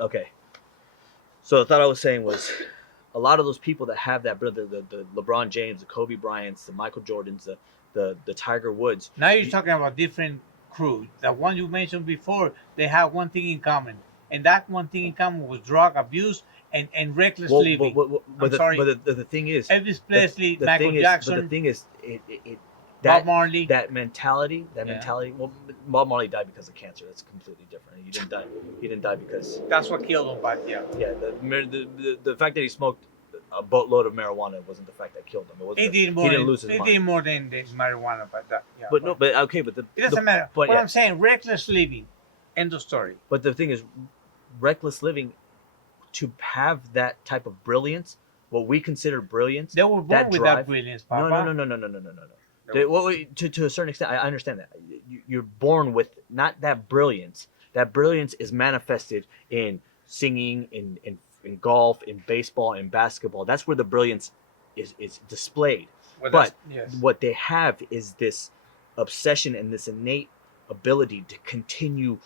Okay. So the thought I was saying was, a lot of those people that have that, the LeBron James, the Kobe Bryants, the Michael Jordans, the Tiger Woods. Now you're talking about different crew. The one you mentioned before, they have one thing in common, and that one thing in common was drug abuse and reckless Well, living. but I'm sorry, the thing is, Elvis Presley, the Michael thing is, but the Jackson, thing is, Bob that Marley. that mentality, Yeah, Well, Bob Marley died because of cancer. That's completely different. He didn't die because, that's what killed him. But yeah, yeah, the fact that he smoked a boatload of marijuana wasn't the fact that killed him. It he wasn't. did He more didn't than lose his mind. the marijuana. But that, yeah, But no, but okay, but it doesn't matter. but What yeah, I'm saying, reckless living. End of story. but the thing is, reckless living, to have that type of brilliance, what we consider brilliance, They were born that with that drive. brilliance, No, no, Papa. no, no, no, no, no, no, no, no. They were- To a certain extent, I understand that. You're born with not that brilliance. That brilliance is manifested in singing, in golf, in baseball, in basketball. That's where the brilliance is displayed. Well, But yes. what they have is this obsession and this innate ability to continue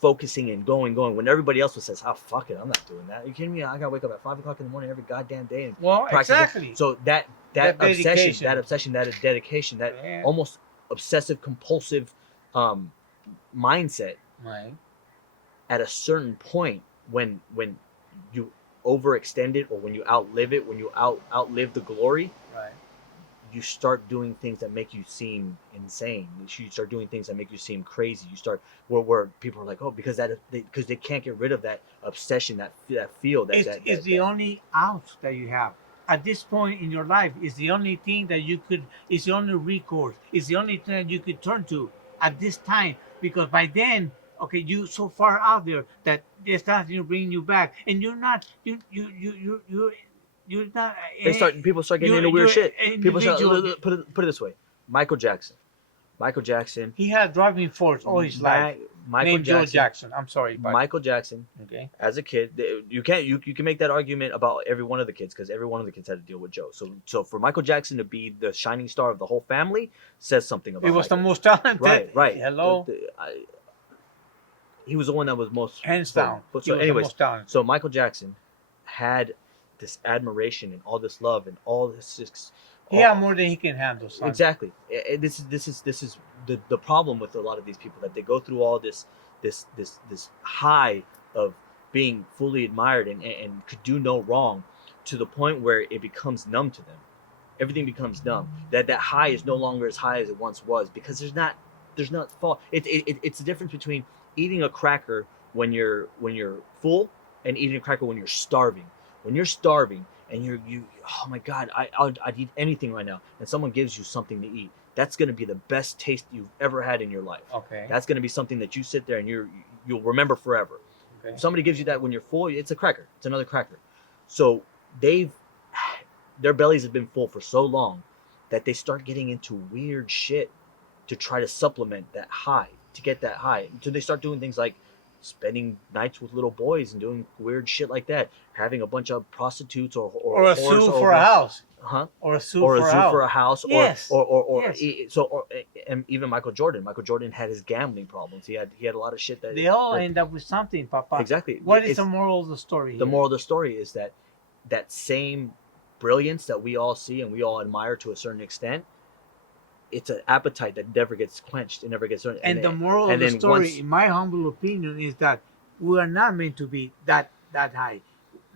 focusing and going when everybody else says, "Oh, fuck it, I'm not doing that." Are you kidding me? I gotta wake up at 5 o'clock in the morning every goddamn day and Well, practice. exactly. So that That obsession, dedication. that dedication, that Yeah. almost obsessive compulsive um, mindset, Right. at a certain point, when you overextend it, or when you outlive it, when you outlive the glory, Right. you start doing things that make you seem insane. You start doing things that make you seem crazy. You start where people are like, oh, because because they can't get rid of that obsession, that feel, It's the only out that you have at this point in your life. It's the only thing that you could. It's the only recourse. It's the only thing that you could turn to at this time, because by then, okay, you so far out there that there's nothing bringing you back, and you're not. You're not. People start getting into weird You're shit. an People start, individual. put it this way. Michael Jackson. Michael Jackson. He had driving force all his life. Michael Named Joe Jackson. Jackson. I'm sorry, but Michael Jackson, okay. as a kid, you can make that argument about every one of the kids, because every one of the kids had to deal with Joe. So for Michael Jackson to be the shining star of the whole family says something about He was Michael. the most talented. Right. Hello. He was the one that was most Hands down. But He so was the anyways, most talented. so Michael Jackson had this admiration and all this love and all this. He had more than he can handle, son. Exactly. This is the problem with a lot of these people, that they go through all this high of being fully admired and could do no wrong, to the point where it becomes numb to them. Everything becomes numb. That high is no longer as high as it once was, because there's not fall. It's the difference between eating a cracker when you're full and eating a cracker when you're starving. When you're starving and you oh my god, I'd eat anything right now, and someone gives you something to eat, that's going to be the best taste you've ever had in your life. Okay. That's going to be something that you sit there and you'll remember forever. Okay. If somebody gives you that when you're full, it's a cracker. It's another cracker. So their bellies have been full for so long that they start getting into weird shit to try to supplement that high, to get that high. So they start doing things like spending nights with little boys and doing weird shit like that, having a bunch of prostitutes or a zoo for a house. Huh? Or a zoo for a house. Yes. Yes. And even Michael Jordan. Michael Jordan had his gambling problems. He had a lot of shit that they all end up with something, Papa. Exactly. What is the moral of the story? The moral of the story is that same brilliance that we all see and we all admire to a certain extent, it's an appetite that never gets quenched. It never gets. And the moral of the story, in my humble opinion, is that we are not meant to be that high.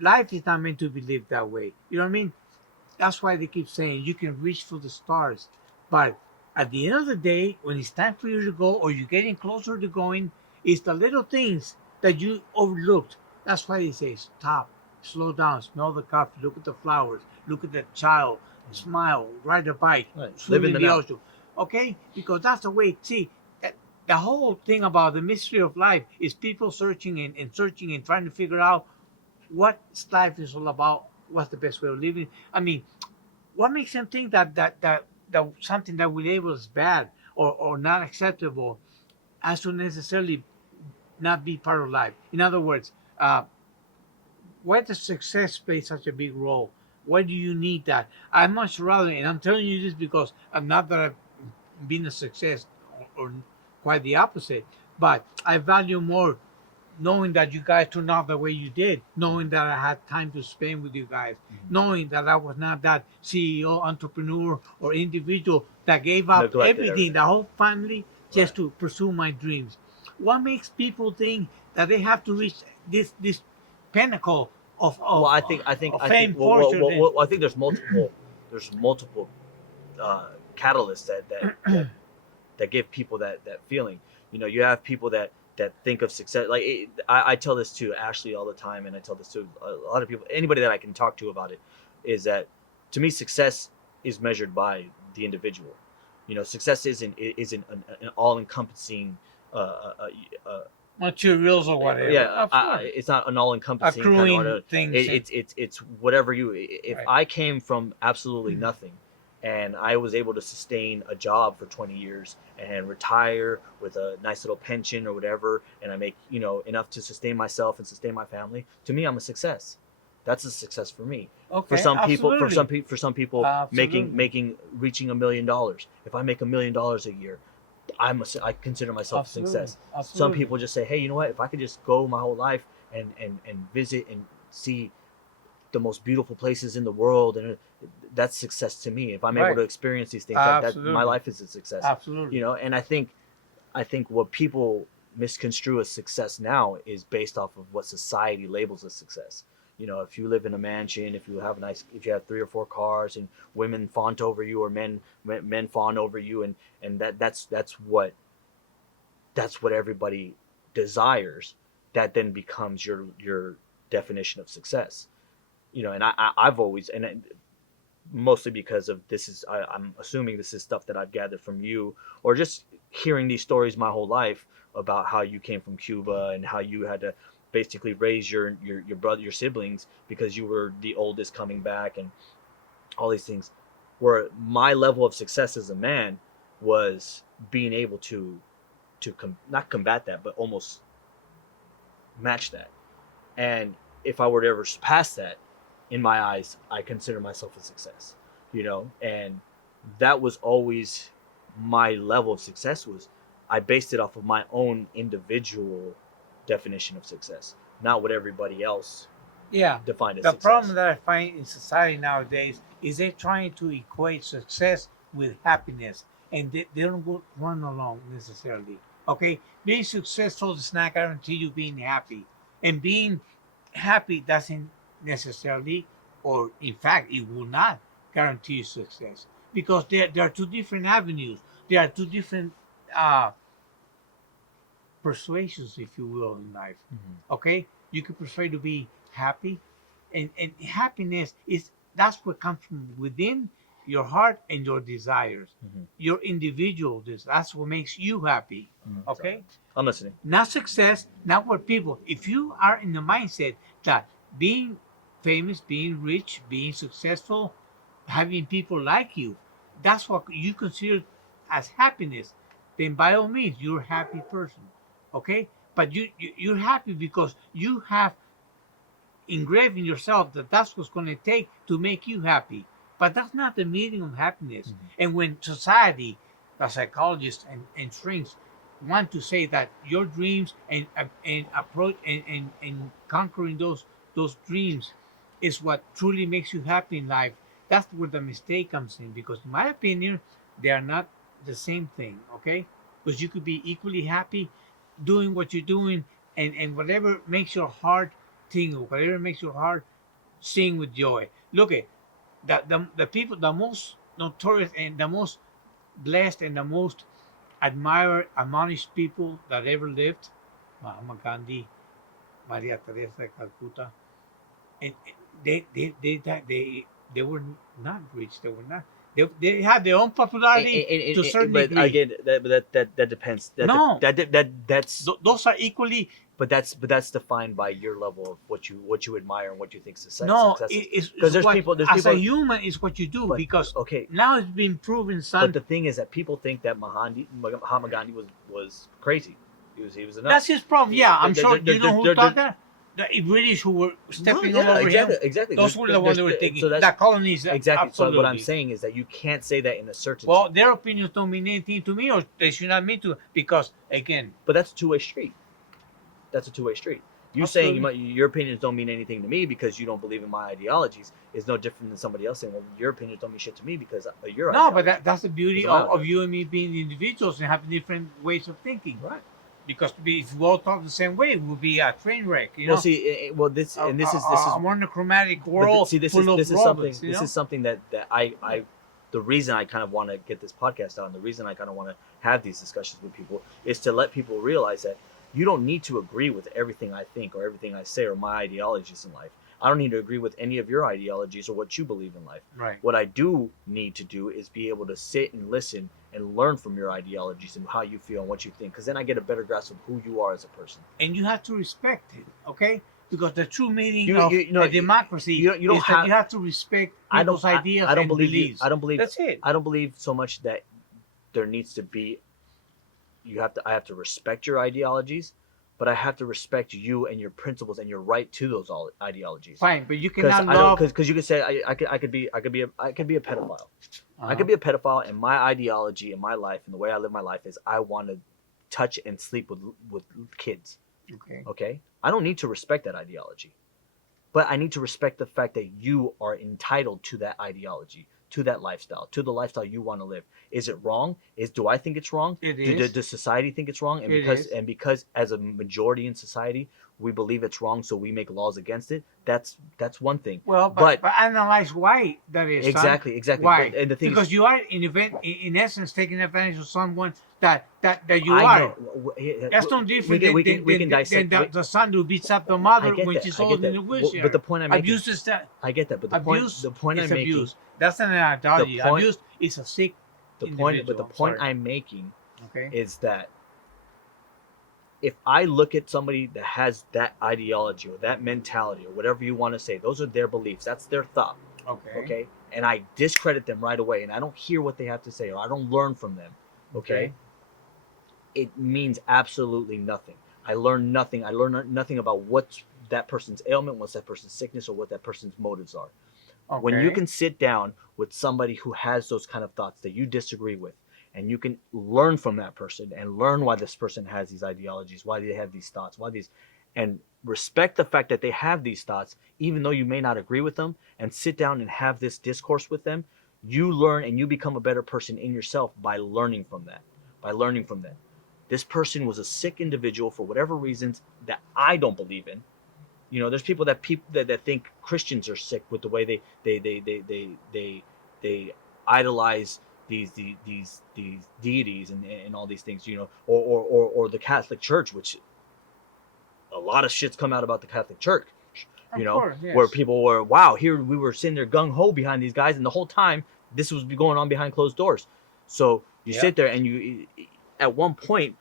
Life is not meant to be lived that way. You know what I mean? That's why they keep saying you can reach for the stars, but at the end of the day, when it's time for you to go, or you're getting closer to going, it's the little things that you overlooked. That's why they say stop, slow down, smell the coffee, look at the flowers, look at the child, smile, ride a bike, swim in the ocean. Okay? Because that's the way. See, the whole thing about the mystery of life is people searching and searching and trying to figure out what life is all about. What's the best way of living? I mean, what makes them think that something that we label as bad or not acceptable has to necessarily not be part of life? In other words, why does success play such a big role? Why do you need that? I much rather, and I'm telling you this because I'm not that I've been a success or quite the opposite, but I value more knowing that you guys turned out the way you did, knowing that I had time to spend with you guys, knowing that I was not that CEO, entrepreneur, or individual that gave up Neglected everything, everything. the whole family, just Right. to pursue my dreams. What makes people think that they have to reach this pinnacle of Well, of, of I think fame, fortune, and I think there's multiple catalysts that give people that feeling. You know, you have people that think of success like I tell this to Ashley all the time, and I tell this to a lot of people. Anybody that I can talk to about it is that to me success is measured by the individual. You know, success isn't an all encompassing. Uh, uh, uh, materials or whatever. yeah, Of course, it's not an all encompassing kind of. accruing things. And, It's whatever you. If right. I came from absolutely nothing, and I was able to sustain a job for 20 years and retire with a nice little pension or whatever, and I make enough to sustain myself and sustain my family, to me, I'm a success. That's a success for me. For Okay, some people, absolutely. for some people, Absolutely. making reaching $1 million. If I make $1 million a year, I consider myself a Absolutely. success. Some Absolutely. people just say, hey, you know what? If I could just go my whole life and visit and see the most beautiful places in the world, and that's success to me. If I'm able Right. to experience these things, that my Absolutely. life is a success. Absolutely. And I think what people misconstrue as success now is based off of what society labels as success. If you live in a mansion, if you have 3 or 4 cars, and women fawn over you, or men fawn over you, and that's what everybody desires. That then becomes your definition of success. And I've always, mostly because of I'm assuming this is stuff that I've gathered from you, or just hearing these stories my whole life about how you came from Cuba and how you had to basically raise your siblings because you were the oldest coming back, and all these things. Where my level of success as a man was being able to not combat that, but almost match that. And if I were to ever surpass that, in my eyes, I consider myself a success. And that was always my level of success. Was I based it off of my own individual definition of success, not what everybody else Yeah. defined as The problem success. that I find in society nowadays is they're trying to equate success with happiness, and they don't run along necessarily. Okay, being successful does not guarantee you being happy, and being happy doesn't necessarily, or in fact, it will not guarantee you success, because there are two different avenues. There are two different uh, persuasions, if you will, in life. Mm-hmm. Okay, you can persuade to be happy, and happiness is that's what comes from within your heart and your desires, Mm-hmm. your individual. That's what makes you happy. Mm-hmm. Sorry. Okay, I'm listening. not success, not what people. If you are in the mindset that being famous, being rich, being successful, having people like you, that's what you consider as happiness, then by all means you're a happy person. Okay, but you're happy because you have engraved in yourself that that's what's going to take to make you happy. But that's not the meaning of happiness. Mm-hmm. And when society, the psychologists and shrinks, want to say that your dreams and approach and conquering those dreams is what truly makes you happy in life, that's where the mistake comes in. Because in my opinion, they are not the same thing. Okay, because you could be equally happy doing what you're doing, and whatever makes your heart tingle, whatever makes your heart sing with joy. Look at the people, the most notorious and the most blessed and the most admired, admonished people that ever lived, Mahatma Gandhi, Maria Teresa de Calcutta, and they were not rich. They were not. They had their own popularity to a certain But degree. again, that depends. No, That's those are equally. but that's defined by your level of what you admire and what you think No, success is. it's Because what there's as a people. human is what you do, But because okay, now it's been proven, but son. the thing is that people think that Mahatma Gandhi was crazy. He was a nut. That's his problem. Yeah, I'm sure. There- You know who there- thought there- that? The British who were No, stepping all yeah, over him. exactly. Those were the ones that were thinking So that's that colonies. exactly. So what I'm Absolutely. saying is that you can't say that in a certainty. Well, their opinions don't mean anything to me, or they should not mean to, because again, But that's a two-way street. that's a two-way street. You Absolutely. saying your opinions don't mean anything to me because you don't believe in my ideologies is no different than somebody else saying, well, your opinions don't mean shit to me because your No, but ideology. that's the beauty That's of you and me being individuals and having different ways of thinking. Right. Because if we all talk the same way, we'll be a train wreck. You Well, know, see, well, this is a monochromatic but world see, this full of is something. robots. This is something that I the reason I kind of want to get this podcast out, and the reason I kind of want to have these discussions with people is to let people realize that you don't need to agree with everything I think or everything I say or my ideologies in life. I don't need to agree with any of your ideologies or what you believe in life. Right. What I do need to do is be able to sit and listen and learn from your ideologies and how you feel and what you think, because then I get a better grasp of who you are as a person. And you have to respect it, okay? Because the true meaning You- of you know, a democracy you don't is have- that you have to respect I don't. people's ideas I don't and believe you. beliefs. I don't believe. That's it. I don't believe so much that there needs to be. I have to respect your ideologies, but I have to respect you and your principles and your right to those ideologies. Fine, but you Because cannot love. because you could say I could be a pedophile. I could be a pedophile, and my ideology and my life and the way I live my life is I want to touch and sleep with kids. Okay. Okay, I don't need to respect that ideology, but I need to respect the fact that you are entitled to that ideology, to that lifestyle, to the lifestyle you want to live. Is it wrong? Do I think it's wrong? It is. Does society think it's wrong? And It is. because as a majority in society we believe it's wrong, so we make laws against it. That's one thing. Well, but analyze why that is. Exactly. Why? And the thing because is, you are in essence taking advantage of someone that you I are. know. That's no different we can dissect than the son who beats up the mother when that, she's I get holding that. the wheelchair. But the point I'm making, abuse is that. I get that, but the Abuse point is I'm making, abuse. That's an ideology. the point- Abuse is a sick but the individual. point Sorry. I'm making Okay. is that if I look at somebody that has that ideology or that mentality or whatever you want to say, those are their beliefs. That's their thought. Okay. And I discredit them right away, and I don't hear what they have to say, or I don't learn from them. Okay. It means absolutely nothing. I learn nothing. I learn nothing about what's that person's ailment, what's that person's sickness, or what that person's motives are. Okay. When you can sit down with somebody who has those kind of thoughts that you disagree with, and you can learn from that person and learn why this person has these ideologies, why they have these thoughts, and respect the fact that they have these thoughts, even though you may not agree with them, and sit down and have this discourse with them, you learn and you become a better person in yourself by learning from that. This person was a sick individual for whatever reasons that I don't believe in. You know, there's people that think Christians are sick with the way they idolize these deities and all these things, you know, or the Catholic Church, which a lot of shit's come out about the Catholic Church, you know, course, yes. where people were, wow, here we were sitting there gung ho behind these guys, and the whole time this was going on behind closed doors. So you sit there and you, at one point,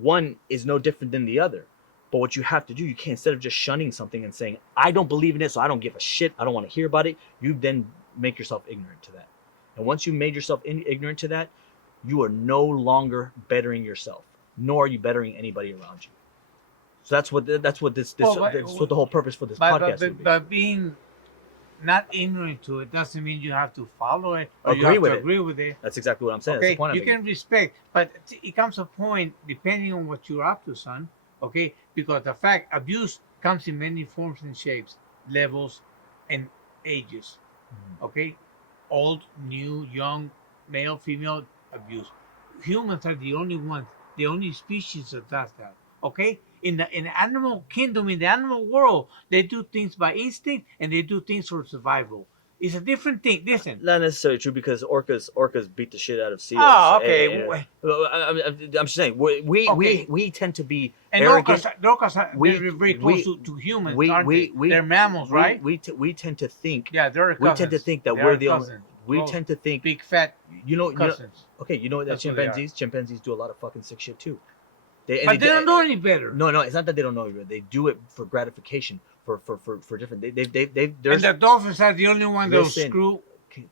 one is no different than the other. But what you have to do, you can't, instead of just shunning something and saying, I don't believe in it, so I don't give a shit, I don't want to hear about it, you then make yourself ignorant to that. And once you made yourself ignorant to that, you are no longer bettering yourself, nor are you bettering anybody around you. So that's what the whole purpose for this podcast would be. But being not ignorant to it doesn't mean you have to follow it or Agree with it. That's exactly what I'm saying. Okay, That's the point I'm you making. can respect, but it comes a point, depending on what you're up to, son, okay? Because the fact, abuse comes in many forms and shapes, levels, and ages, okay? Old, new, young, male, female, abuse. Humans are the only species that does that, okay? In the animal kingdom, in the animal world, they do things by instinct and they do things for survival. It's a different thing. Listen. Not necessarily true, because orcas beat the shit out of seals. Oh, okay. I'm just saying we tend to be and arrogant. orcas are very close to humans, aren't they? They're mammals, right? We tend to think. Yeah, they're cousins. We tend to think that we're the only. We tend to think big fat. You know. Okay, you know that chimpanzees do a lot of fucking sick shit too. But they don't know any better. No, it's not that they don't know any better. They do it for gratification, for different. And the dolphins are the only one that will screw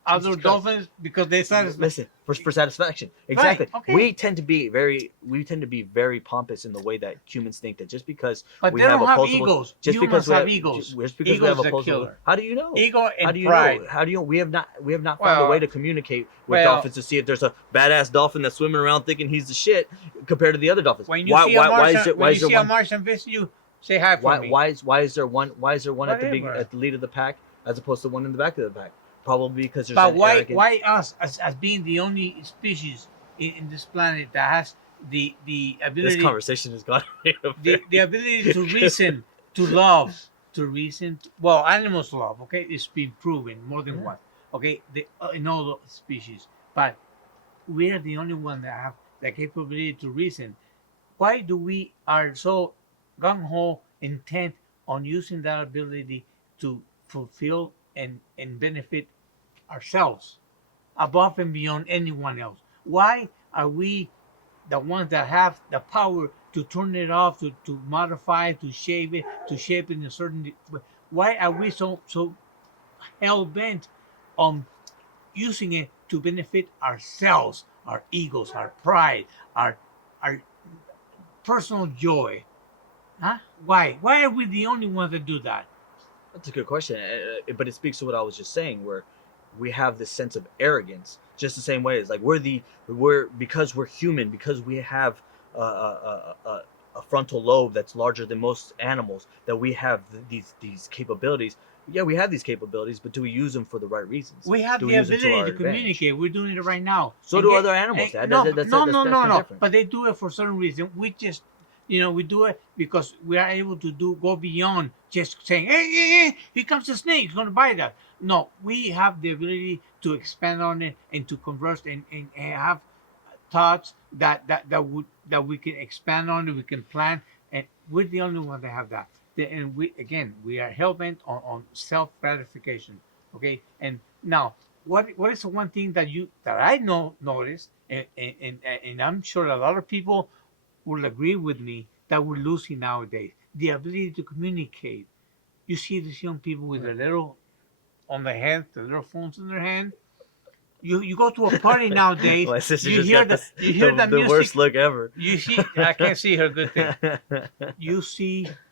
other dolphins because they satisfy. Listen, for satisfaction. Exactly. Right, okay. We tend to be very pompous in the way that humans think that just because But we they have don't have opposable, egos. just Humans because we have have egos. just because we Egos have is a opposable. killer. How do you know? Ego and How do you pride. know? How do you know? We have not found a Well, way to communicate with dolphins to see if there's a badass dolphin that's swimming around thinking he's the shit compared to the other dolphins. When you see a Martian visit you, say hi for me. Why is there one at the Whatever. at the lead of the pack as opposed to one in the back of the pack? Probably because there's But an why arrogant... why us as being the only species in this planet that has the ability? This conversation has gone the ability to reason, to love, to reason. Well, animals love. Okay, it's been proven more than once. Okay, in all the species, but we are the only one that have the capability to reason. Why do we are so gung ho intent on using that ability to fulfill and benefit ourselves above and beyond anyone else? Why are we the ones that have the power to turn it off, to modify, to shape it in a certain way? Why are we so hell bent on using it to benefit ourselves, our egos, our pride, our personal joy? Huh? Why? Why are we the only ones that do that? That's a good question, but it speaks to what I was just saying, where we have this sense of arrogance, just the same way as like we're because we're human, because we have a frontal lobe that's larger than most animals, that we have these capabilities. Yeah, we have these capabilities, but do we use them for the right reasons? We have the ability to communicate. We're doing it right now. So do other animals. No. But they do it for certain reason. We just, we do it because we are able to go beyond just saying, hey, here comes the snake. It's going to bite us. No, we have the ability to expand on it and to converse and have thoughts that we can expand on, that we can plan, and we're the only one that have that. And we are hell bent on self gratification. Okay, and now what is the one thing that I noticed, and I'm sure a lot of people will agree with me, that we're losing nowadays: the ability to communicate. You see these young people with their little on their head, the little phones in their hand. You go to a party nowadays. My sister you just hear got the the music. worst look ever. You see, I can't see her good thing.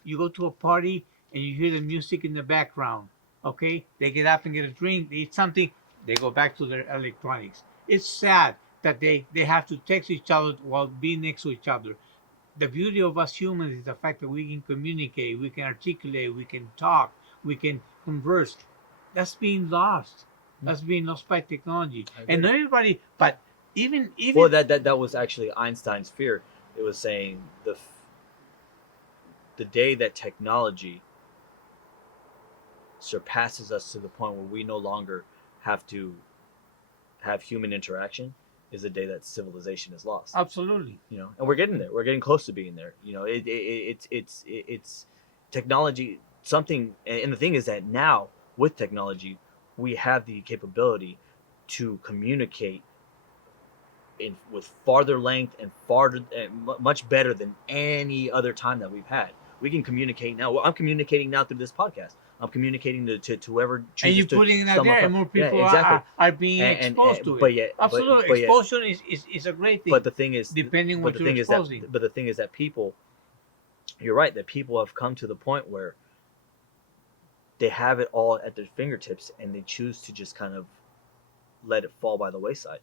You go to a party and you hear the music in the background. Okay, they get up and get a drink, they eat something, they go back to their electronics. It's sad that they have to text each other while being next to each other. The beauty of us humans is the fact that we can communicate, we can articulate, we can talk, we can converse. That's being lost. That's being lost by technology. And not everybody, but even well, that was actually Einstein's fear. It was saying the day that technology surpasses us to the point where we no longer have to have human interaction is the day that civilization is lost. Absolutely. And we're getting there. We're getting close to being there. It's technology. Something, and the thing is that now with technology, we have the capability to communicate with farther length and much better than any other time that we've had. We can communicate now. Well, I'm communicating now through this podcast. I'm communicating to whoever chooses to. And you're putting it out there, and more people are being exposed to it. But yet, absolutely, exposure is a great thing. But the thing is, depending what you're exposing. But the thing is that people, you're right, that people have come to the point where they have it all at their fingertips, and they choose to just kind of let it fall by the wayside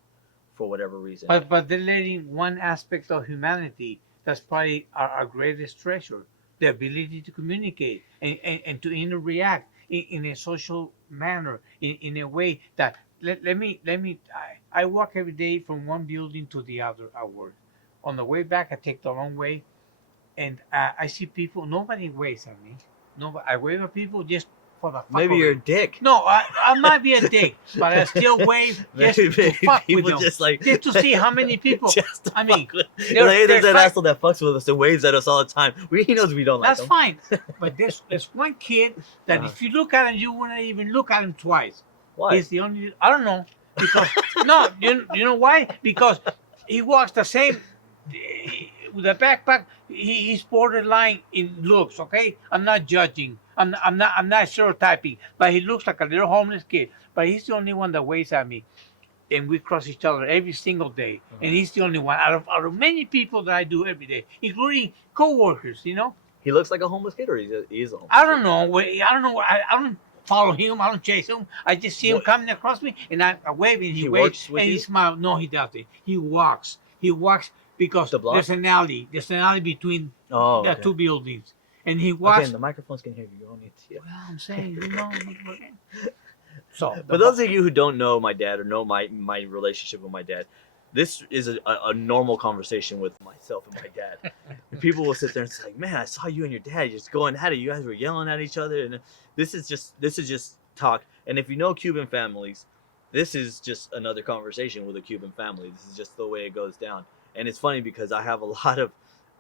for whatever reason. But they're letting one aspect of humanity that's probably our greatest treasure, the ability to communicate and to interact in a social manner, in a way that I walk every day from one building to the other at work. On the way back, I take the long way, and I see people. Nobody waves at me. Nobody. I wave at people just for the fuck. Maybe you're a dick. No, I might be a dick, but I still wave just to fuck with them. Just to see how many people. I mean, there's that asshole that fucks with us and waves at us all the time. He knows we don't like him. That's fine. But there's one kid that if you look at him, you wouldn't even look at him twice. Why? He's the only. I don't know. Because no, you know why? Because he walks the same the backpack, he's borderline in looks. Okay, I'm not judging. I'm not stereotyping, but he looks like a little homeless kid. But he's the only one that waves at me, and we cross each other every single day. And he's the only one out of many people that I do every day, including coworkers. You know, He looks like a homeless kid, or he's a homeless I don't know. I don't know. I don't follow him. I don't chase him. I just see him What- coming across me, and I wave, and he He waves, works with and he you? smiles. No, he doesn't. He walks. He walks because The block? there's an alley. There's an alley between Oh, the okay. two buildings, and he walks. Again, the microphones can hear you. You don't need to. Well, I'm saying, you know. So, For those of you who don't know my dad or know my relationship with my dad, this is a normal conversation with myself and my dad. And people will sit there and say, like, "Man, I saw you and your dad just going at it. You guys were yelling at each other." And this is just talk. And if you know Cuban families, this is just another conversation with a Cuban family. This is just the way it goes down. And it's funny because I have a lot of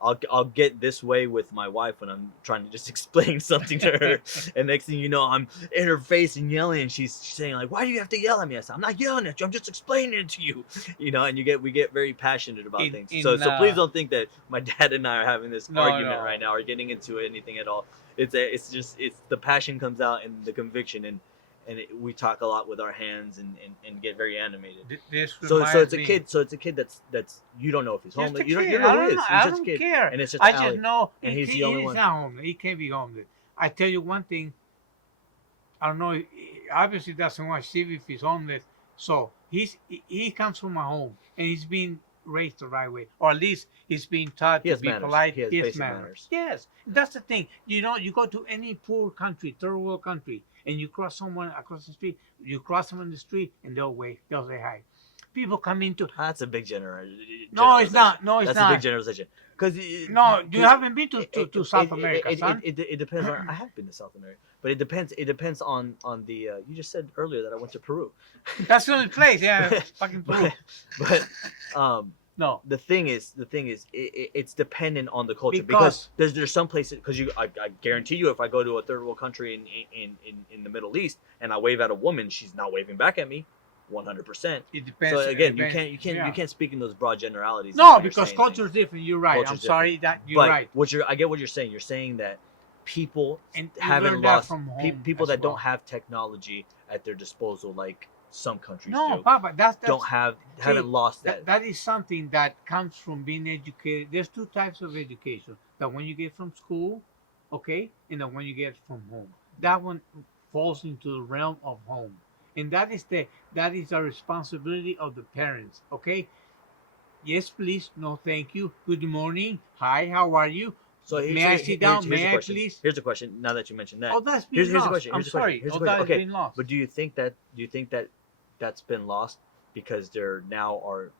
I'll get this way with my wife when I'm trying to just explain something to her, and next thing you know, I'm in her face and yelling, and she's saying like, "Why do you have to yell at me?" I said, "I'm not yelling at you. I'm just explaining it to you." You know, and we get very passionate about things. So please don't think that my dad and I are having this argument right now or getting into anything at all. It's the passion comes out and the conviction, and we talk a lot with our hands and get very animated. So it's a kid. So it's a kid that's you don't know if he's homeless. You don't know who he is. He's just a kid. Care. And it's just I just know and he's the only one. He's not homeless. He can't be homeless. I tell you one thing. I don't know. He obviously doesn't want to see if he's homeless. So he comes from a home and he's being raised the right way, or at least he's being taught to be polite. He has basic manners. Yes, that's the thing. You know, you go to any poor country, third world country, and you cross someone across the street. You cross them on the street, and they'll wave. They'll say hi. People come into. That's a big generalization. No, it's not. No, it's not. That's a big generalization. Because you haven't been to South America, son. It depends on. I have been to South America, but it depends on the. You just said earlier that I went to Peru. That's the only place, yeah, fucking Peru. But no. The thing is, it's dependent on the culture because there's some places because I guarantee you if I go to a third world country in the Middle East and I wave at a woman, she's not waving back at me. 100%. It depends. So again, you can't speak in those broad generalities. No, because culture is different. You're right. I'm sorry that you're right. I get what you're saying. You're saying that people haven't people that don't have technology at their disposal like some countries do. No, Papa, haven't lost that. That is something that comes from being educated. There's two types of education: the one you get from school, okay, and the one you get from home. That one falls into the realm of home. And that is the responsibility of the parents. Okay. Yes, please. No, thank you. Good morning. Hi. How are you? So may I sit down? May I please? Here's a question. Now that you mentioned that. Oh, that's been lost. Here's a question. I'm sorry. That has been lost. But do you think that that's been lost because there now are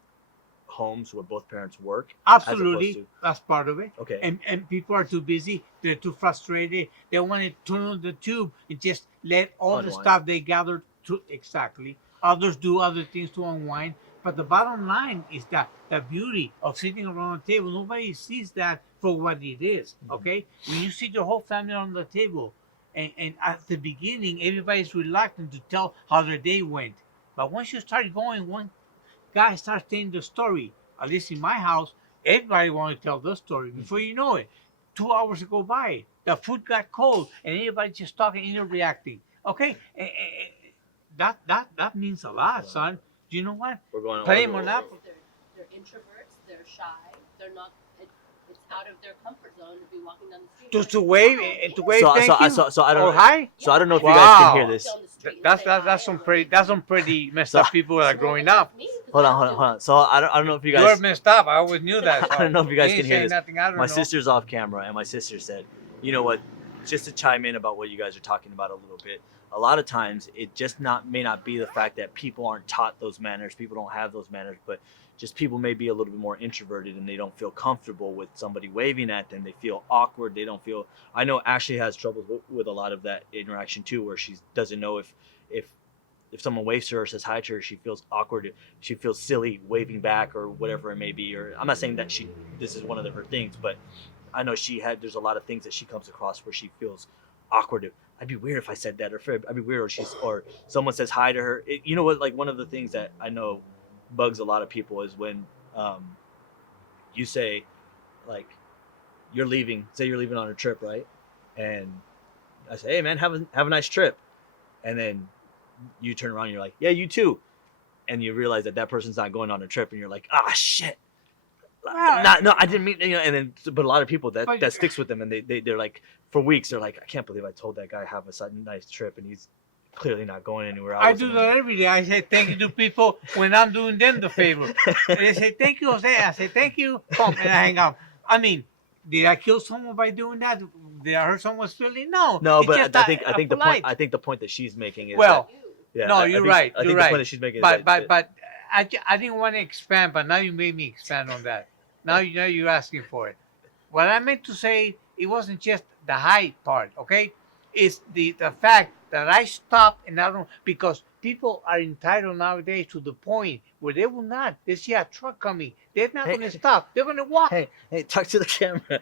homes where both parents work? Absolutely. That's part of it. Okay. And people are too busy. They're too frustrated. They want to turn on the tube and just let all the stuff they gathered. Exactly. Others do other things to unwind. But the bottom line is that the beauty of sitting around the table, nobody sees that for what it is. Okay? When you sit your whole family on the table, and at the beginning, everybody's reluctant to tell how their day went. But once you start going, one guy starts telling the story. At least in my house, everybody wants to tell the story. Before you know it, 2 hours go by. The food got cold, and everybody's just talking and you're reacting. Okay? That means a lot, son. Do you know what? We're going They're introverts. They're shy. They're not. It's out of their comfort zone to be walking down the street. To wave and to wave. So I don't know. Hi. So I don't know if you guys can hear this. That's some pretty messed up people that are growing up. Hold on. So I don't know if you guys. You're messed up. I always knew that. I don't know if you guys can hear this. My My sister's off camera, and my sister said, "You know what? Just to chime in about what you guys are talking about a little bit. A lot of times, it just may not be the fact that people aren't taught those manners. People don't have those manners, but just people may be a little bit more introverted and they don't feel comfortable with somebody waving at them. They feel awkward. They don't feel. I know Ashley has trouble with a lot of that interaction too, where she doesn't know if someone waves to her or says hi to her, she feels awkward. She feels silly waving back or whatever it may be. Or I'm not saying that this is one of her things, but I know there's a lot of things that she comes across where she feels awkward. I'd be weird if I said that, or I'd be weird, or someone says hi to her. You know what? Like one of the things that I know bugs a lot of people is when you say, like you're leaving. Say you're leaving on a trip, right? And I say, hey man, have a nice trip. And then you turn around and you're like, yeah, you too. And you realize that person's not going on a trip, and you're like, ah, shit. No, I didn't mean, and then, but a lot of people that sticks with them, and they're like, for weeks, they're like, I can't believe I told that guy have a nice trip, and he's clearly not going anywhere. I do that every day. I say thank you to people when I'm doing them the favor. And they say thank you, Jose. I say thank you, boom, and I hang up. I mean, did I kill someone by doing that? Did I hurt someone's feeling? No. But I think the point that she's making is you're right. I think the point that she's making is but I didn't want to expand, but now you made me expand on that. Now you're asking for it. What I meant to say, it wasn't just the high part, okay? It's the fact that I stopped and I don't, because people are entitled nowadays to the point where they will not. They see a truck coming. They're not going to stop. They're going to walk. Hey, talk to the camera.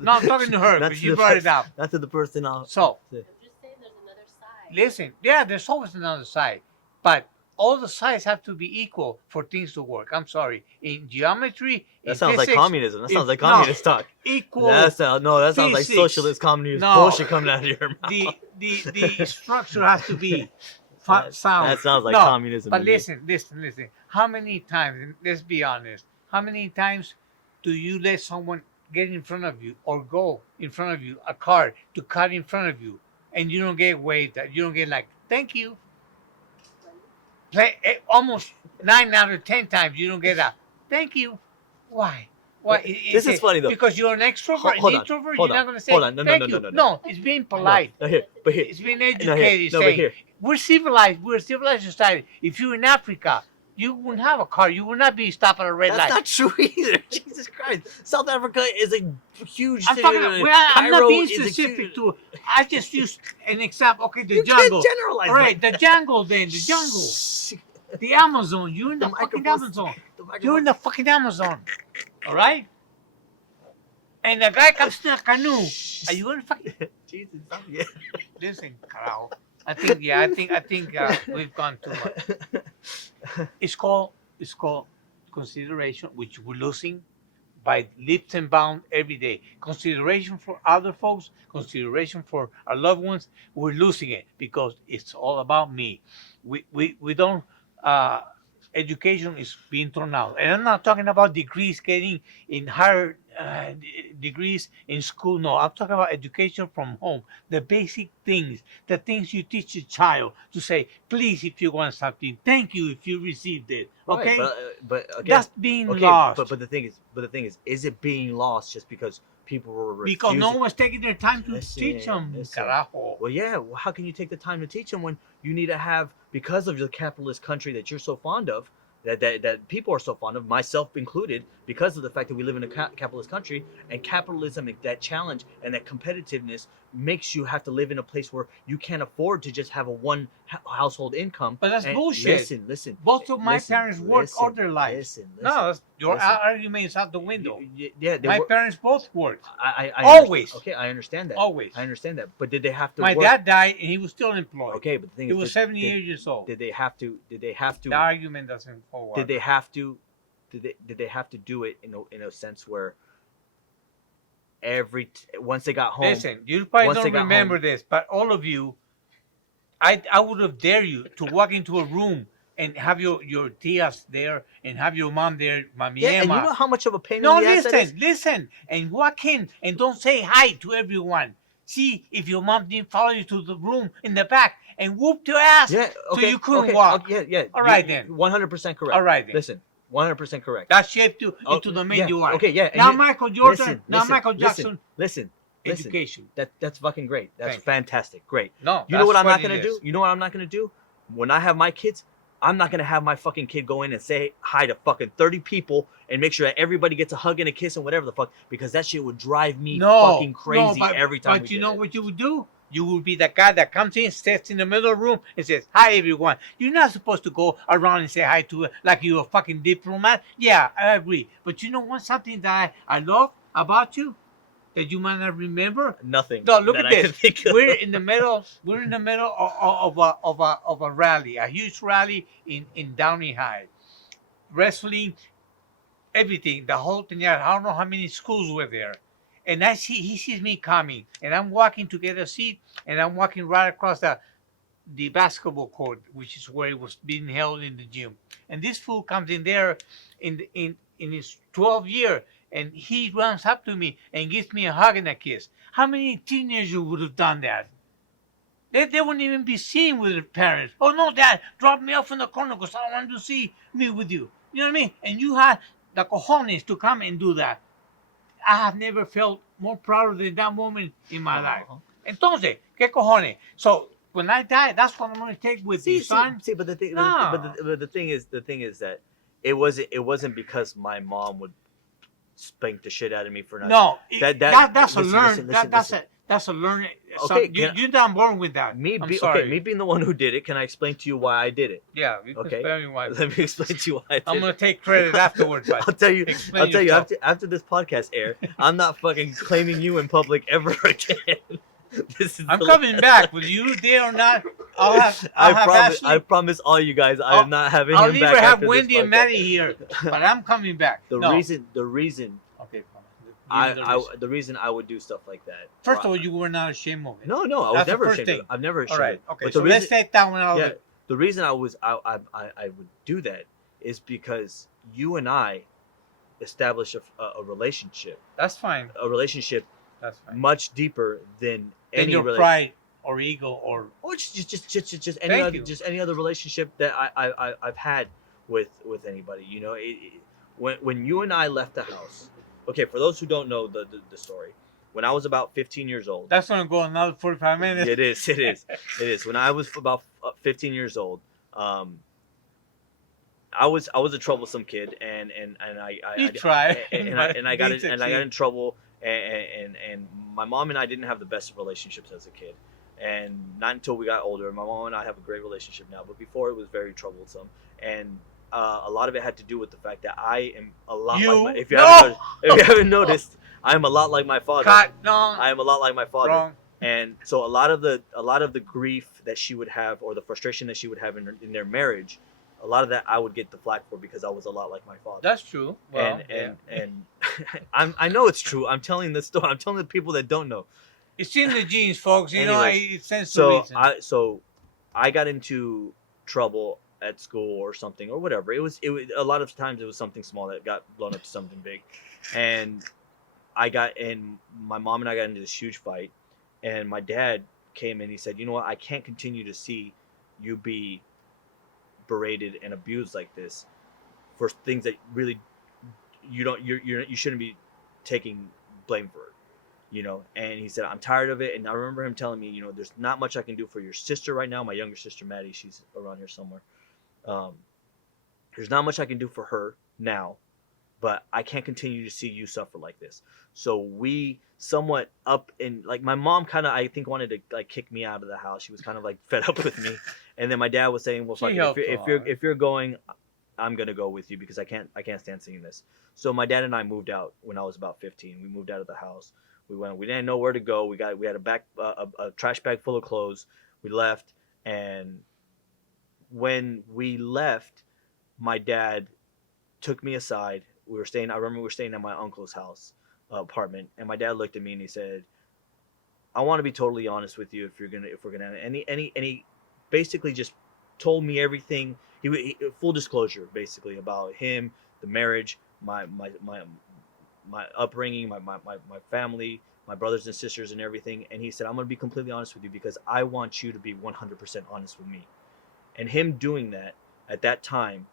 No, I'm talking to her because you brought it up. Not to the person else. So, I'm just saying there's another side. Listen, there's always another side. But all the sides have to be equal for things to work. I'm sorry. In geometry, that sounds like communism. That sounds like communist talk. Equal. That sounds like socialist communist bullshit coming out of your mouth. The structure has to be sound. That sounds like communism. But listen. How many times? And let's be honest. How many times do you let someone get in front of you or go in front of you, a car to cut in front of you, and you don't get waved at? You don't get like, thank you. Almost 9 out of 10 times you don't get a thank you. Why? This is funny though. Because you're an extrovert. An introvert, you're not going to say thank you. No, it's being polite. No, here. It's being educated. We're civilized. We're a civilized society. If you're in Africa, you wouldn't have a car. You would not be stopped at a red light. That's not true either. Jesus Christ. South Africa is a huge city. I'm not being specific to. I just used an example. Okay, the jungle. You can't generalize. All right, the jungle then. The jungle. The Amazon. You're in the fucking Amazon. You're in the fucking Amazon. All right? And the guy comes to a canoe. Are you going to fucking... Jesus. Listen, carajo. I think we've gone too much. It's called consideration, which we're losing by leaps and bounds every day. Consideration for other folks, consideration for our loved ones, we're losing it because it's all about me. We don't education is being thrown out. And I'm not talking about degrees getting in higher degrees in school. No, I'm talking about education from home. The basic things, the things you teach a child to say, please, if you want something, thank you if you received it. Okay, right, but again, that's being lost. But the thing is it being lost just because people were refusing? Because no one's taking their time to teach them. Carajo. Well, yeah. Well, how can you take the time to teach them when you need to have, because of the capitalist country that you're so fond of, that people are so fond of, myself included, because of the fact that we live in a capitalist country, and capitalism, that challenge and that competitiveness makes you have to live in a place where you can't afford to just have a one household income. But that's bullshit. Listen. Both of my parents worked all their lives. No, your argument is out the window. My parents both worked. I always. Okay, I understand that. Always. I understand that. But did they have to My work? dad died and he was still employed. Okay, but the thing is, he was 78 years old. Did they have to? The argument doesn't hold. Did they have to? Did they have to do it in a sense where once they got home? Listen, you probably don't remember this, but all of you, I would have dared you to walk into a room and have your tias there and have your mom there, mami. Yeah, and you know how much of a pain in the ass that is? Listen, and walk in and don't say hi to everyone. See if your mom didn't follow you to the room in the back and whoop your ass so you couldn't walk. Yeah. All right, then. 100% correct. All right, then. Listen, 100% correct. That shaped you into the man you are. Okay, yeah. Now Michael Jordan, Michael Jackson. Listen. Education. That's fucking great. That's fantastic. Great. No, you know what I'm not gonna do? You know what I'm not gonna do? When I have my kids, I'm not gonna have my fucking kid go in and say hi to fucking 30 people and make sure that everybody gets a hug and a kiss and whatever the fuck, because that shit would drive me fucking crazy every time. But you know what you would do? You will be the guy that comes in, sits in the middle of the room, and says, hi, everyone. You're not supposed to go around and say hi to like you're a fucking diplomat. Yeah, I agree. But you know what? Something that I love about you that you might not remember? Nothing. No, look at this. We're in the middle of a rally, a huge rally in Downey High. Wrestling everything, the whole thing. I don't know how many schools were there. And he sees me coming, and I'm walking to get a seat, and I'm walking right across the basketball court, which is where it was being held in the gym. And this fool comes in there in his 12th year, and he runs up to me and gives me a hug and a kiss. How many teenagers would have done that? They wouldn't even be seen with their parents. Oh no, Dad, drop me off in the corner because I don't want to see me with you. You know what I mean? And you had the cojones to come and do that. I have never felt more proud than that moment in my life. Entonces, ¿qué cojones? So when I die, that's what I'm going to take with me, son. See, but the thing, No. but the thing is that it wasn't because my mom would spank the shit out of me for not. No, that's a listen, learn. listen, listen, listen. That's a learn. So Okay, you're not born with that. I'm sorry. Okay, me being the one who did it, can I explain to you why I did it? Yeah, you can Okay. spell me why. Let me explain to you why I did I'm gonna it. take credit afterwards. But I'll tell you yourself. after this podcast air, I'm not fucking claiming you in public ever again. I'm coming back. Will you there or not? I promise all you guys I am not having I'll him either back have after Wendy this and podcast. Maddie here, but I'm coming back. The reason Okay. the reason I would do stuff like that. First of all, you were not ashamed of it. No, I was That's the never first ashamed thing. of it. I've never ashamed All right. of it. Okay. But So let's take that one out of it. the reason I would do that is because you and I established a relationship. That's fine. A relationship That's fine. much deeper than Then any your pride or ego or just any other relationship that I've had with anybody. You know, when you and I left the house. Okay, for those who don't know the story, when I was about 15 years old. That's gonna go another 45 minutes. It is. When I was about 15 years old, I was a troublesome kid, and I got in trouble, and my mom and I didn't have the best of relationships as a kid, and not until we got older. My mom and I have a great relationship now, but before it was very troublesome, and a lot of it had to do with the fact that I am a lot like if you haven't noticed, I'm a lot like my father. I am a lot like my father. Wrong. And so a lot of the grief that she would have, or the frustration that she would have in their marriage, a lot of that I would get the flack for because I was a lot like my father. That's true. Well, and I know it's true. I'm telling the story. I'm telling the people that don't know. It's in the genes, folks. You know, it stands to reason. So I got into trouble at school or something or whatever. It was a lot of times it was something small that got blown up to something big, and my mom and I got into this huge fight, and my dad came in. He said, "You know what? I can't continue to see you be berated and abused like this for things that really you shouldn't be taking blame for it, you know." And he said, "I'm tired of it." And I remember him telling me, "You know, there's not much I can do for your sister right now, my younger sister Maddie. She's around here somewhere. There's not much I can do for her now, but I can't continue to see you suffer like this." So we somewhat up in, like, my mom kind of, I think, wanted to like kick me out of the house. She was kind of like fed up with me, and then my dad was saying, "Well, fuck it, if you're going, I'm gonna go with you because I can't stand seeing this." So my dad and I moved out when I was about 15. We moved out of the house. We didn't know where to go. We had a trash bag full of clothes. We left, and when we left, my dad took me aside. I remember we were staying at my uncle's house apartment, and my dad looked at me and he said, "I want to be totally honest with you if we're gonna," and he basically just told me everything. He full disclosure basically about him, the marriage, my upbringing, my family, my brothers and sisters and everything. And he said, "I'm gonna be completely honest with you because I want you to be 100% honest with me." And him doing that at that time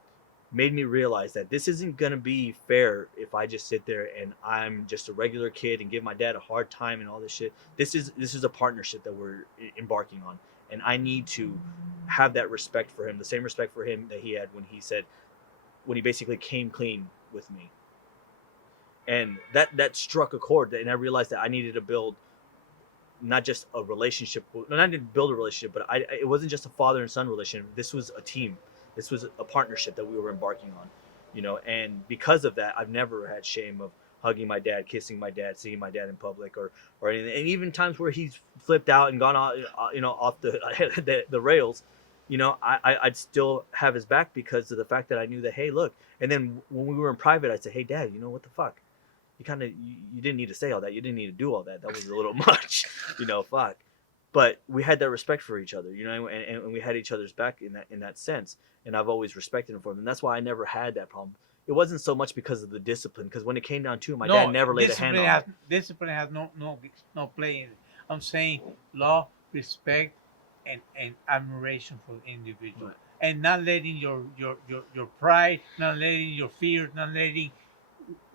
made me realize that this isn't going to be fair if I just sit there and I'm just a regular kid and give my dad a hard time and all this shit. This is a partnership that we're embarking on, and I need to have that respect for him, the same respect for him that he had when he basically came clean with me. And that struck a chord, and I realized that I needed to build not just a relationship. I didn't build a relationship, but it wasn't just a father and son relationship. This was a team. This was a partnership that we were embarking on, you know. And because of that, I've never had shame of hugging my dad, kissing my dad, seeing my dad in public, or anything. And even times where he's flipped out and gone off, off the rails, I'd still have his back because of the fact that I knew that, hey, look. And then when we were in private, I'd say, hey, Dad, what the fuck? You didn't need to say all that. You didn't need to do all that. That was a little much, fuck. But we had that respect for each other, and we had each other's back in that sense. And I've always respected him for them. And that's why I never had that problem. It wasn't so much because of the discipline, because when it came down to it, my dad never laid a hand on it. Discipline has no play in it. I'm saying love, respect, and admiration for the individual, Right. and not letting your pride, not letting your fear, not letting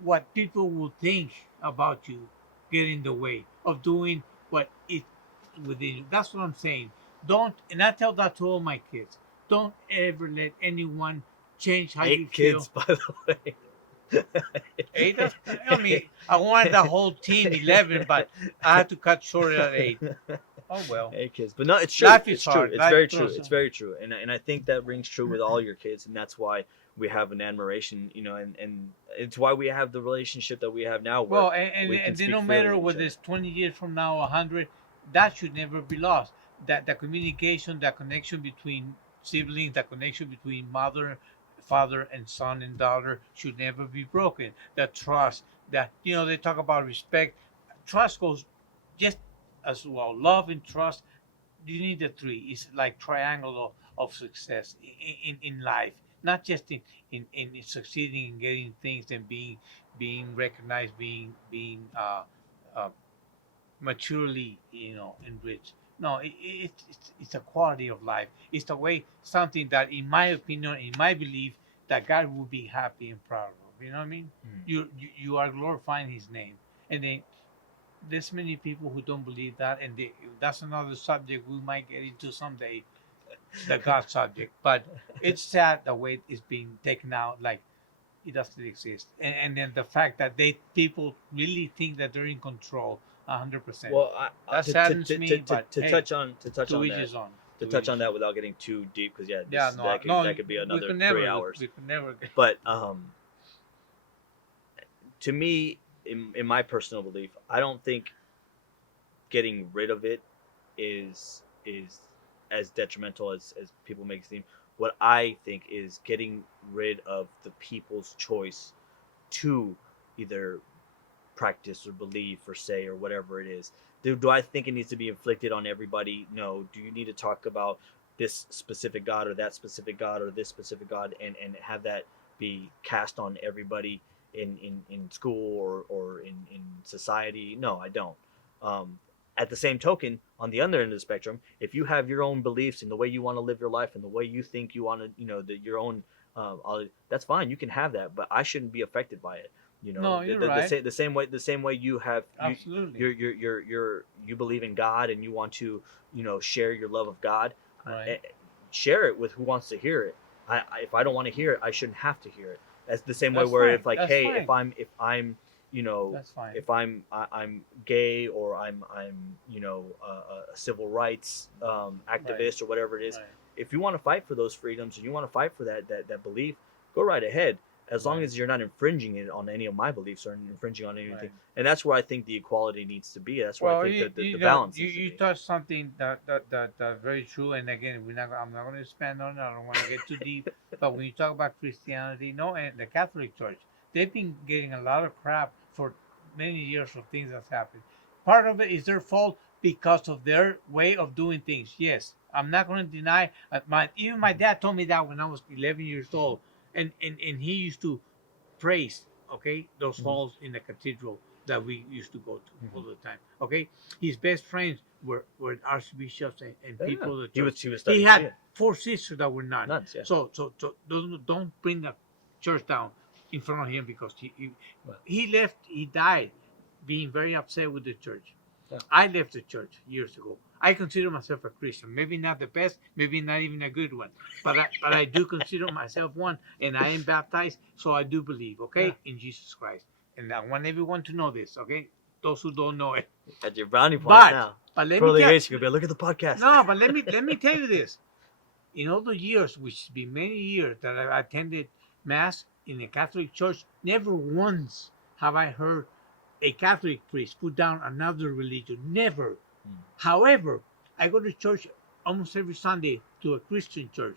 what people will think about you get in the way of doing what is within you. That's what I'm saying. Don't, and I tell that to all my kids. Don't ever let anyone change how you 8 kids, feel. by the way. Eight? I mean, I wanted the whole team 11, but I had to cut short at 8. Oh well. 8 kids, but no, it's true. Life is It's hard. true. It's Life very throws true. some- It's very true, and I think that rings true with all your kids, and that's why we have an admiration, and it's why we have the relationship that we have now. Where Well, we can and then speak no freely matter to each whether other. it's 20 years from now, 100, that should never be lost. That the communication, that connection between siblings, that connection between mother, father, and son and daughter should never be broken. That trust, that they talk about respect. Trust goes just as well. Love and trust, you need the three. It's like triangle of success in life, not just in succeeding and getting things and being recognized, being uh, maturely enriched. No, it's a quality of life. It's the way, something that, in my opinion, in my belief, that God will be happy and proud of. You know what I mean? Mm. You are glorifying His name, and then there's many people who don't believe that, and that's another subject we might get into someday, the God subject. But it's sad the way it's being taken out, like it doesn't exist, and then the fact that people really think that they're in control 100%. Well, That saddens me, but to hey, touch on to each that, his own. to To touch each on his that own. without getting too deep, because Yeah, that could be we another could 3 hours. we could never get. But to me, in my personal belief, I don't think getting rid of it is as detrimental as people make it seem. What I think is getting rid of the people's choice to either practice or believe or say or whatever it is. Do I think it needs to be inflicted on everybody? No. Do you need to talk about this specific God or that specific God or this specific God, and have that be cast on everybody in school or in society? No, I don't. Um, at the same token, on the other end of the spectrum, if you have your own beliefs and the way you want to live your life and the way you think you want to, your own, that's fine. You can have that, but I shouldn't be affected by it. No, you're right. The same way you have, Absolutely. you believe in God and you want to, share your love of God. Right. Share it with who wants to hear it. If I don't want to hear it, I shouldn't have to hear it. That's the same way That's where fine. if, like, That's hey, fine. if I'm That's fine. if I'm gay, or I'm a civil rights activist, or whatever it is. Right. If you want to fight for those freedoms and you want to fight for that belief, go right ahead. As long Right. as you're not infringing it on any of my beliefs or infringing on anything. Right. And that's where I think the equality needs to be. That's where I think the balance needs to you be. touched something that very true. And again, I'm not going to expand on it. I don't want to get too deep. But when you talk about Christianity, no, and the Catholic Church, they've been getting a lot of crap for many years of things that's happened. Part of it is their fault because of their way of doing things. Yes, I'm not going to deny. Even my dad told me that when I was 11 years old, and he used to praise, okay, those Mhm. halls in the cathedral that we used to go to all Mhm. the time. Okay, his best friends were archbishops and Yeah, people of the he church. was He studying had to be 4 sisters that were nuns. nuns. Yeah. So don't bring the church down in front of him, because Right. he left. He died being very upset with the church. Yeah. I left the church years ago. I consider myself a Christian. Maybe not the best, maybe not even a good one, but I do consider myself one, and I am baptized, so I do believe, okay, Yeah. in Jesus Christ. And I want everyone to know this, okay? Those who don't know it. At your brownie points But now. but let Pro me tell League could be look at the podcast. no, but let me tell you this. In all the years, which has been many years, that I attended mass in a Catholic church, never once have I heard a Catholic priest put down another religion. Never. Mm. However, I go to church almost every Sunday to a Christian church,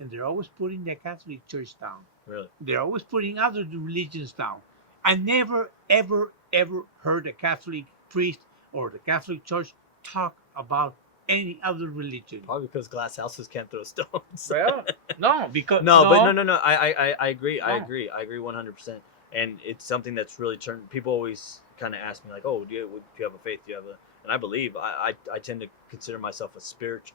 and they're always putting the Catholic Church down. Really? They're always putting other religions down. I never, ever, ever heard a Catholic priest or the Catholic Church talk about any other religion. Probably because glass houses can't throw stones. Well, no, because no. I agree. I No. agree. I agree 100%. And it's something that's really turned. People always kind of ask me like, "Oh, do you have a faith? Do you have a?" And I believe I tend to consider myself a spiritual.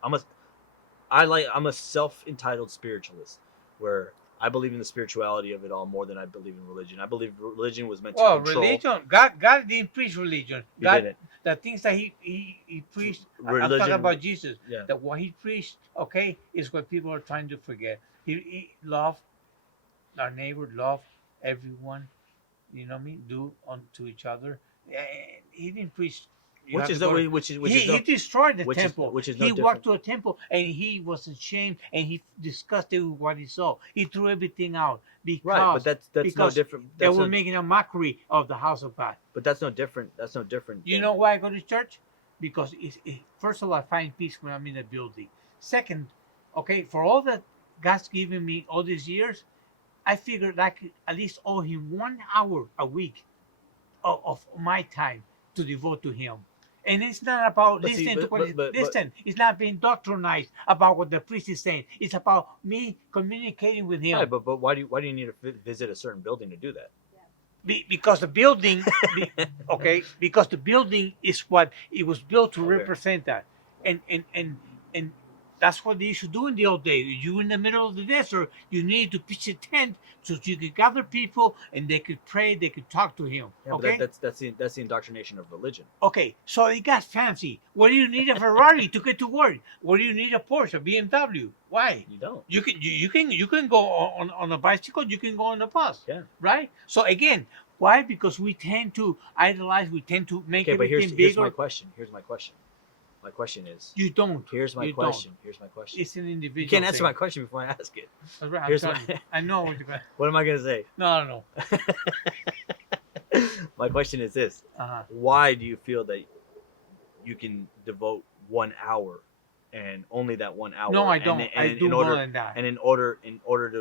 I'm a self-entitled spiritualist, where I believe in the spirituality of it all more than I believe in religion. I believe religion was meant to control. religion. God didn't preach religion. He God, didn't. the things that he preached. I'm Religion- talking about Jesus. Yeah. That what he preached, okay, is what people are trying to forget. He love our neighbor, love everyone. You know what I mean? Do unto each other. He didn't preach. you Which have is to go to- which is he destroyed the which is- temple. which is no he different. walked to a temple and he was ashamed and he disgusted with what he saw. He threw everything out because right, but that's no because different. they That's were no, making a mockery of the house of God. but that's no different. That's no different. You than- know why I go to church? Because first of all, I find peace when I'm in a building. Second, okay, for all that God's given me all these years, I figured I could at least owe Him 1 hour a week of my time to devote to Him. And it's not about But see, listening to but- what but- listen. It's not being doctrinized about what the priest is saying. It's about me communicating with Him. Right, but why do you need to visit a certain building to do that? Because the building, because the building is what it was built to Okay. represent that, and that's what they used to do in the old days. You in the middle of the desert, you need to pitch a tent so you could gather people and they could pray, they could talk to Him. Yeah, Okay, but that's the indoctrination of religion. okay. So it got fancy. What do you need a Ferrari to get to work? What do you need a Porsche, a BMW? Why? You don't. You can go on a bicycle. You can go on a bus. Yeah. Right. So again, why? Because we tend to idolize. We tend to make Okay, but everything here's bigger. my question. My question is. You don't. Here's my You question. don't. Here's my question. It's an individual. You can't answer thing. my question before I ask it. That's right. I'm here's telling my- you. I know what you're going. What am I gonna say? No. My question is this: Uh-huh. why do you feel that you can devote 1 hour, and only that 1 hour? No, I and don't. then- I and do in more order, than that. And in order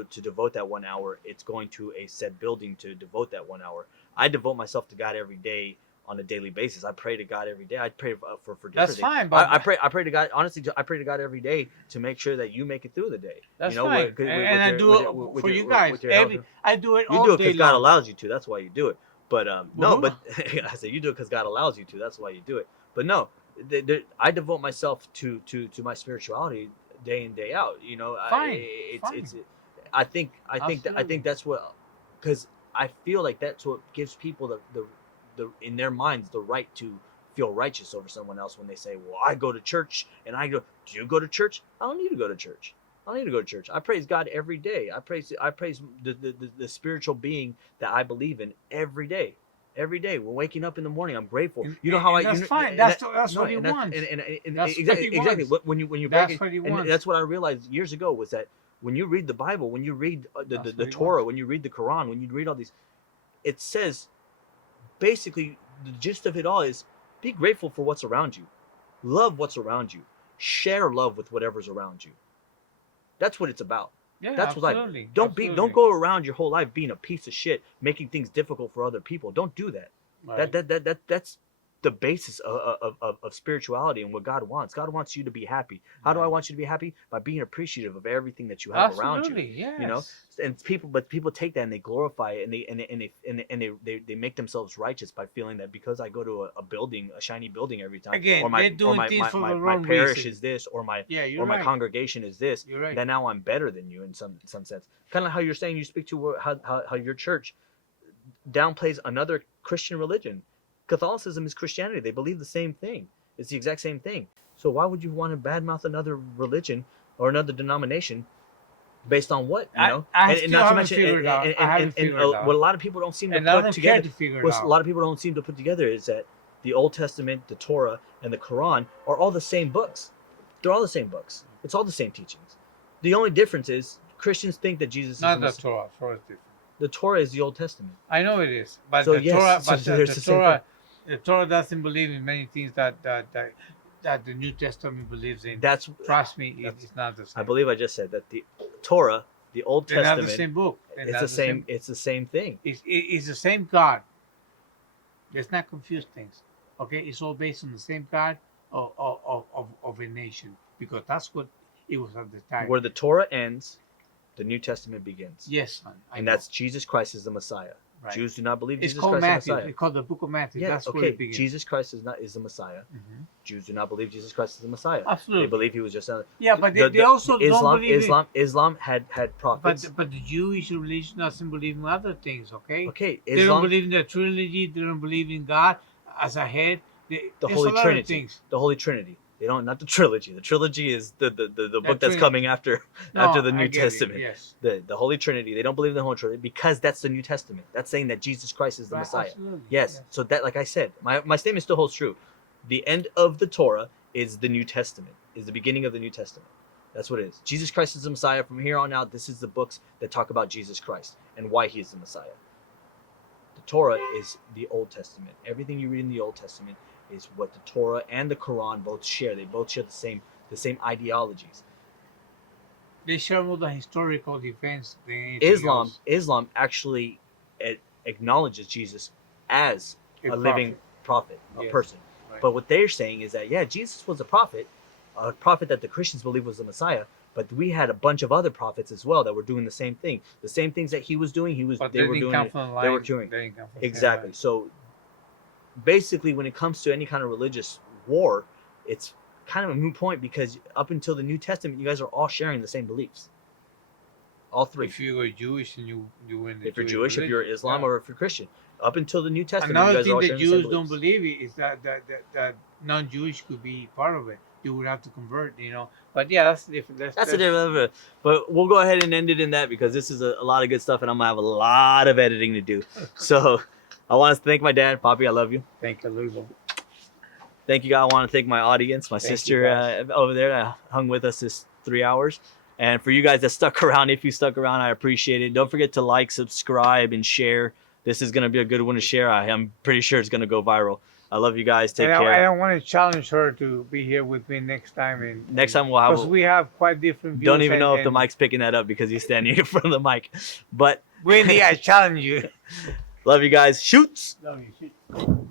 to devote that 1 hour, it's going to a said building to devote that 1 hour. I devote myself to God every day on a daily basis. I pray to God every day. I pray for different That's things. fine, but I pray to God. Honestly, I pray to God every day to make sure that you make it through the day. That's you know, fine. with- with- And I with do your- it with for your- you guys. with your health. I do it You all do it day because God long. allows you to. That's why you do it. But no, Well, but I said you do it because God allows you to. That's why you do it. But no, I devote myself to my spirituality day in day out. You know, Fine, I think Absolutely. that's what, because I feel like that's what gives people the in their minds the right to feel righteous over someone else when they say, well, I go to church and I go, do you go to church? I don't need to go to church. I don't need to go to church. I praise God every day. I praise the spiritual being that I believe in every day. Every day, we're waking up in the morning. I'm grateful. And- You know how and I. that's you know, fine. and That's that- that's no, what he and that's- wants. And That's what exactly, he exactly. wants. When you That's break it, what he and wants. that's what I realized years ago was that when you read the Bible, when you read the That's what he Torah, wants. when you read the Quran, when you read all these, it says basically the gist of it all is be grateful for what's around you, love what's around you, share love with whatever's around you. That's what it's about. Yeah, That's what absolutely. don't absolutely. go around your whole life being a piece of shit, making things difficult for other people. Don't do that. Right. That's the basis of spirituality and what God wants. God wants you to be happy. How do I Right. want you to be happy? By being appreciative of everything that you have around you. Absolutely, yes. You know, and people take that and they glorify it and they make themselves righteous by feeling that because I go to a building, a shiny building every time, Again, or my they're doing things for the wrong parish reason. is this, or my Yeah, you're or my right. congregation is this, You're right. then now I'm better than you in some sense. Kind of how you're saying you speak to how your church downplays another Christian religion. Catholicism is Christianity. They believe the same thing. It's the exact same thing. So why would you want to badmouth another religion or another denomination based on what, you know? I still haven't figured it out. I haven't figured it out. What a lot of people don't seem to And I put don't together, care to figure it what out. a lot of people don't seem to put together is that the Old Testament, the Torah, and the Quran are all the same books. They're all the same books. It's all the same teachings. The only difference is Christians think that Jesus is Not the the Messiah. Torah. Torah is different. The Torah is the Old Testament. I know it is, but So, the yes, Torah, so but there's the the same Torah, the Torah doesn't believe in many things that that the New Testament believes in. That's Trust me, it's not the same. I believe I just said that the Torah, the Old They're Testament, not the same book. They're it's not the same. It's the same thing. It's the same God. Let's not confuse things. Okay, it's all based on the same God of a nation, because that's what it was at the time. Where the Torah ends, the New Testament begins. Yes, son. And that's Jesus Christ is the Messiah. Right. Jews do not believe It's Jesus called Christ is Matthew. the Messiah. It's called the Book of Matthew. Yeah, That's where okay. it begins. Jesus Christ is the Messiah. Mhm. Jews do not believe Jesus Christ is the Messiah. Absolutely. They believe he was just a. Yeah, but they also don't believe Islam had prophets. But the Jewish religion doesn't believe in other things. Okay. Okay, They don't believe in the trilogy. They don't believe in God as a head. the There's Holy a lot Trinity. of things. The Holy Trinity. They don't, not the trilogy. The trilogy is the book that's Trinity. coming after the New I get it, Testament. yes. The Holy Trinity. They don't believe in the Holy Trinity because that's the New Testament. That's saying that Jesus Christ is the Right, Messiah. absolutely, Yes. So that, like I said, my statement still holds true. The end of the Torah is the New Testament. Is the beginning of the New Testament. That's what it is. Jesus Christ is the Messiah. From here on out, this is the books that talk about Jesus Christ and why he is the Messiah. The Torah is the Old Testament. Everything you read in the Old Testament is what the Torah and the Quran both share. They both share the same ideologies. They share more the historical events than anything else. Islam actually acknowledges Jesus as a living prophet, a Yes. person. Right. But what they're saying is that, yeah, Jesus was a prophet that the Christians believe was the Messiah. But we had a bunch of other prophets as well that were doing the same thing. The same things that he was doing, they were doing it. They were doing exactly. So basically, when it comes to any kind of religious war, it's kind of a moot point because up until the New Testament, you guys are all sharing the same beliefs. All three. If you are Jewish and you in the if you're Jewish, if you're Islam, yeah. or if you're Christian, up until the New Testament, Another you guys are all thing that sharing the same Jews don't beliefs. believe is that non-Jewish could be part of it. You would have to convert, But yeah, that's different. That's a different. But we'll go ahead and end it in that because this is a lot of good stuff, and I'm gonna have a lot of editing to do. So I want to thank my dad, Poppy. I love you. Thank you, Louisville. Thank you, guys. I want to thank my audience, my sister over there that hung with us this 3 hours. And for you guys that stuck around, if you stuck around, I appreciate it. Don't forget to like, subscribe, and share. This is going to be a good one to share. I'm pretty sure it's going to go viral. I love you guys. Take care. I want to challenge her to be here with me next time. Next time we'll have. Because we have quite different views. Don't even know if the mic's picking that up because he's standing in front of the mic. But Wendy, I challenge you. Love you guys. Shoots. Love you. Shoot.